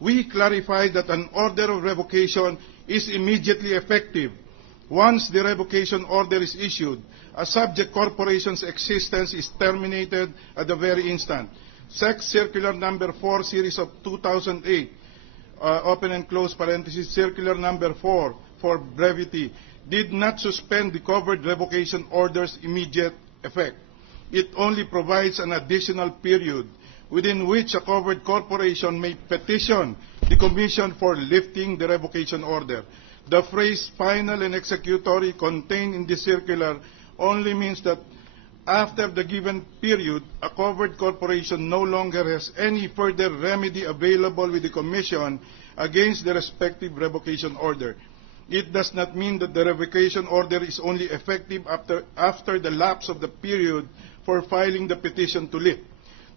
we clarify that an order of revocation is immediately effective once the revocation order is issued. A subject corporation's existence is terminated at the very instant. SEC Circular Number 4, Series of 2008, open and close parenthesis, Circular Number 4, for brevity, did not suspend the covered revocation order's immediate effect. It only provides an additional period within which a covered corporation may petition the Commission for lifting the revocation order. The phrase final and executory contained in the circular only means that after the given period, a covered corporation no longer has any further remedy available with the Commission against the respective revocation order. It does not mean that the revocation order is only effective after the lapse of the period for filing the petition to lift.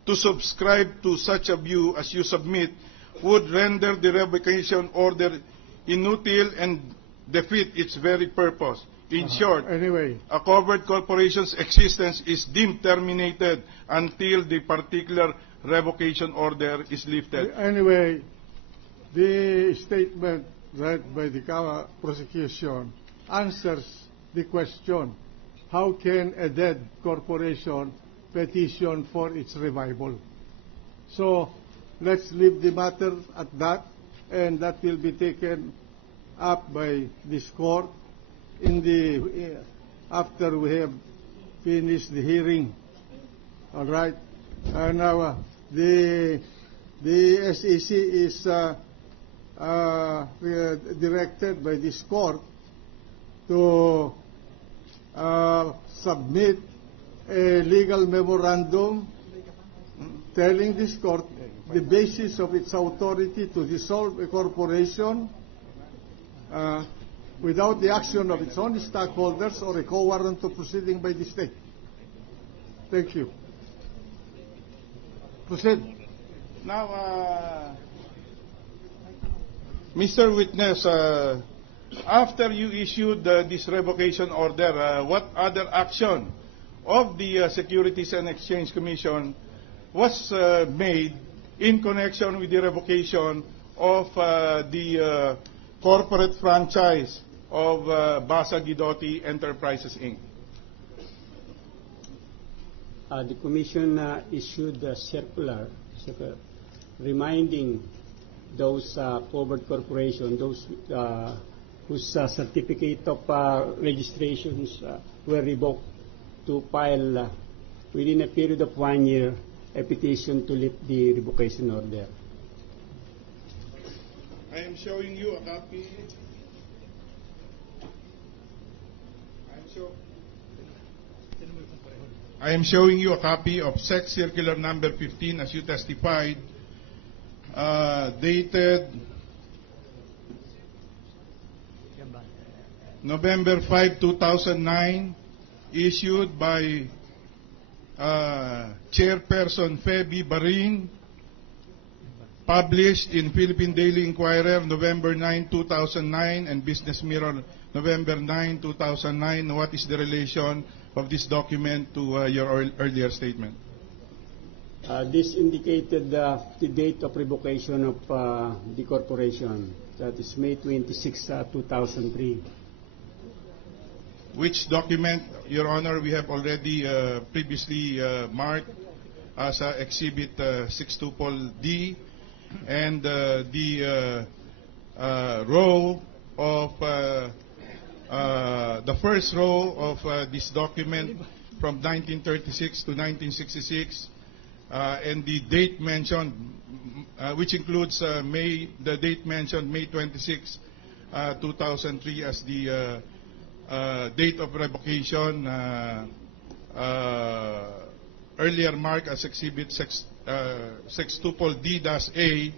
To subscribe to such a view as you submit would render the revocation order inutile and defeat its very purpose. In short, Anyway, a covered corporation's existence is deemed terminated until the particular revocation order is lifted. anyway, the statement read by the prosecution answers the question, how can a dead corporation petition for its revival? So let's leave the matter at that, and that will be taken up by this court in the after we have finished the hearing. All right. Now the SEC is directed by this court to submit a legal memorandum telling this court the basis of its authority to dissolve a corporation without the action of its own stockholders or a co-warrant of proceeding by the state. Thank you. Proceed. Now, Mr. Witness, after you issued this revocation order, what other action of the Securities and Exchange Commission was made in connection with the revocation of the corporate franchise of Basa Guidotti Enterprises, Inc.? The Commission issued a circular reminding those covered corporations, those whose certificate of registrations were revoked, to file within a period of 1 year a petition to lift the revocation order. I am showing you a copy. I am showing you a copy of SEC Circular Number 15, as you testified, dated November 5, 2009, issued by Chairperson Feby Barin, published in Philippine Daily Inquirer November 9, 2009, and Business Mirror November 9, 2009. What is the relation of this document to your earlier statement? This indicated the date of revocation of the corporation. That is May 26, 2003. Which document, Your Honor, we have already previously marked as Exhibit 624D, and the row of the first row of this document from 1936 to 1966, and the date mentioned, which includes the date mentioned May 26, 2003 as the date of revocation, earlier marked as Exhibit 624D-A.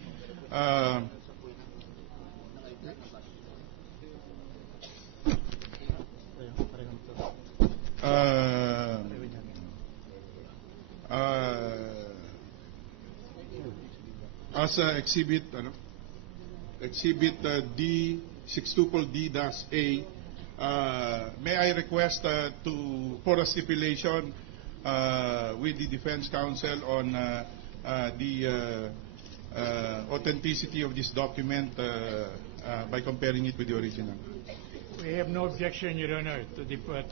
As exhibit D 624D-A. May I request for a stipulation with the defense counsel on authenticity of this document by comparing it with the original. We have no objection, Your Honor, to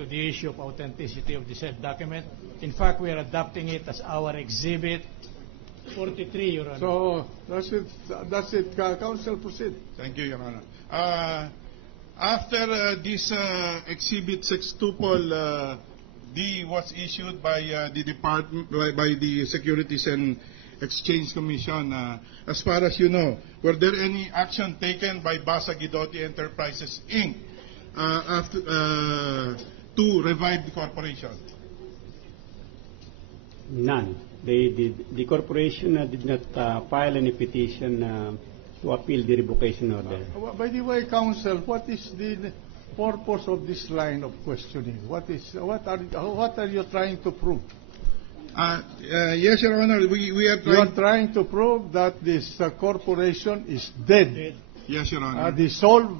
the issue of authenticity of the said document. In fact, we are adopting it as our exhibit 43, Your Honor. So that's it. Counsel, proceed. Thank you, Your Honor. After this Exhibit Sextuple D was issued by the department, by the Securities and Exchange Commission, as far as you know, were there any action taken by Basa Guidotti Enterprises, Inc. To revive the corporation? None. The corporation did not file any petition to appeal the revocation order. By the way, counsel, what is the purpose of this line of questioning? What are you trying to prove? Yes, Your Honor, we are You are trying to prove that this corporation is dead, Yes, Your Honor. dissolved,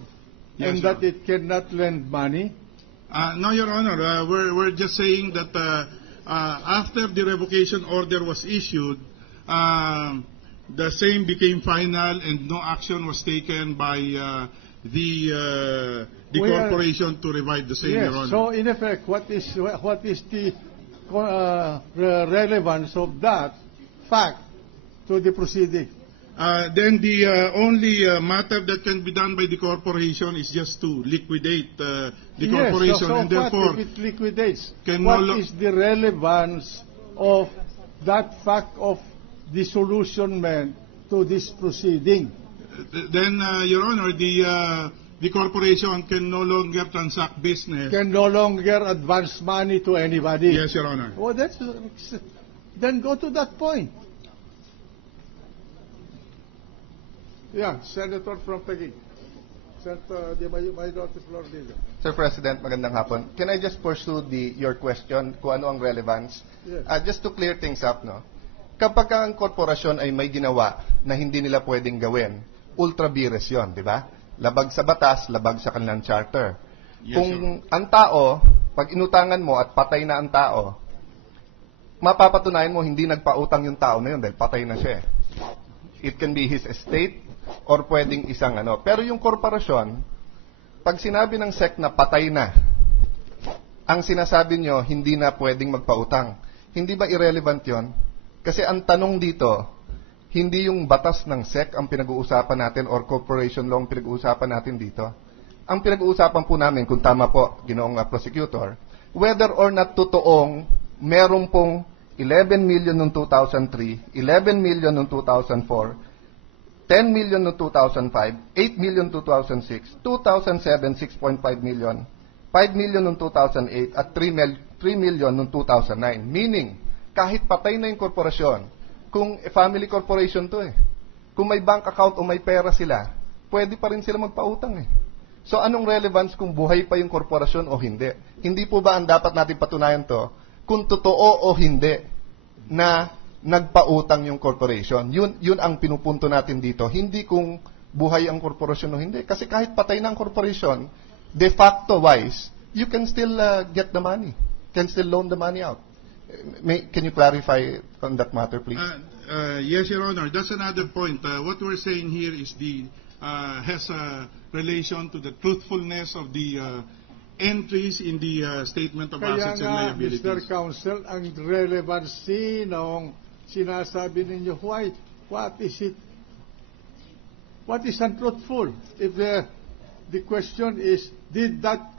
Yes, and Your that it cannot lend money. No, Your Honor. We're just saying that after the revocation order was issued, the same became final and no action was taken by the corporation to revive the same, Yes. Your Honor. So in effect, what is the relevance of that fact to the proceeding? Then the only matter that can be done by the corporation is just to liquidate the corporation, so and therefore what if it liquidates? can What no lo- is the relevance of that fact of disillusionment to this proceeding? then, Your Honor, the corporation can no longer transact business. Can no longer advance money to anybody. Yes, Your Honor. Oh, then go to that point. Yeah, Senator from Taguig. Senator Maydoti Flordillo. Sir President, magandang hapon. Can I just pursue your question kung ano ang relevance? Yes. Just to clear things up, no? Kapag ang korporasyon ay may ginawa na hindi nila pwedeng gawin, ultra vires yun, di ba? Labag sa batas, labag sa kanilang charter. Yes, Kung ang tao, pag inutangan mo at patay na ang tao, mapapatunayan mo hindi nagpautang yung tao na yun dahil patay na siya. It can be his estate or pwedeng isang ano. Pero yung korporasyon, pag sinabi ng SEC na patay na, ang sinasabi nyo, hindi na pwedeng magpautang. Hindi ba irrelevant yon? Kasi ang tanong dito, hindi yung batas ng SEC ang pinag-uusapan natin or corporation law ang pinag-uusapan natin dito. Ang pinag-uusapan po namin, kung tama po, ginoong prosecutor, whether or not totoong meron pong 11 million noong 2003, 11 million noong 2004, 10 million noong 2005, 8 million 2006, 2007, 6.5 million, 5 million noong 2008, at 3 million noong 2009. Meaning, kahit patay na yung korporasyon, kung family corporation to kung may bank account o may pera sila, pwede pa rin sila magpautang So, anong relevance kung buhay pa yung korporasyon o hindi? Hindi po ba ang dapat natin patunayan to kung totoo o hindi na nagpautang yung corporation? Yun ang pinupunto natin dito. Hindi kung buhay ang korporasyon o hindi. Kasi kahit patay na ang corporation, de facto wise, you can still get the money. Can still loan the money out. Can you clarify on that matter, please? Yes, Your Honor. That's another point. What we're saying here is has a relation to the truthfulness of the entries in the statement of Kaya assets and nga, liabilities. Mr. Counsel, ang relevancy ng sinasabi ninyo, what is it? What is untruthful? If the question is, did that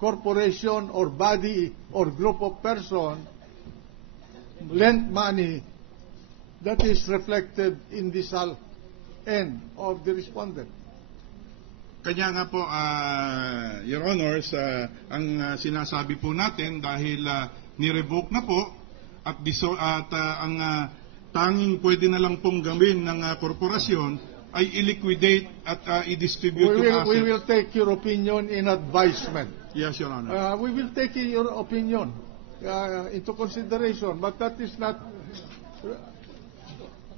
corporation or body or group of person lend money, that is reflected in the end of the respondent. Kanya nga po, Your Honors, ang sinasabi po natin dahil ni-revoke na po at ang tanging pwede na lang pong gawin ng korporasyon ay i-liquidate at i-distribute yung assets. We will take your opinion in advisement. Yes, Your Honor. We will take your opinion into consideration, but that is not.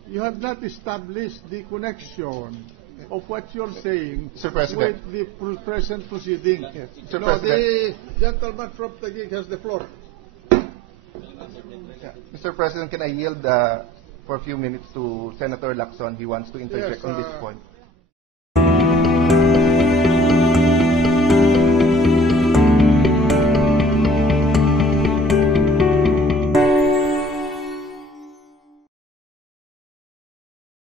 You have not established the connection of what you're saying Mr. President. with the present proceeding. Mr. No, President. the gentleman from Taguig has the floor. Mr. President, can I yield for a few minutes to Senator Lacson. He wants to interject Yes, on this point.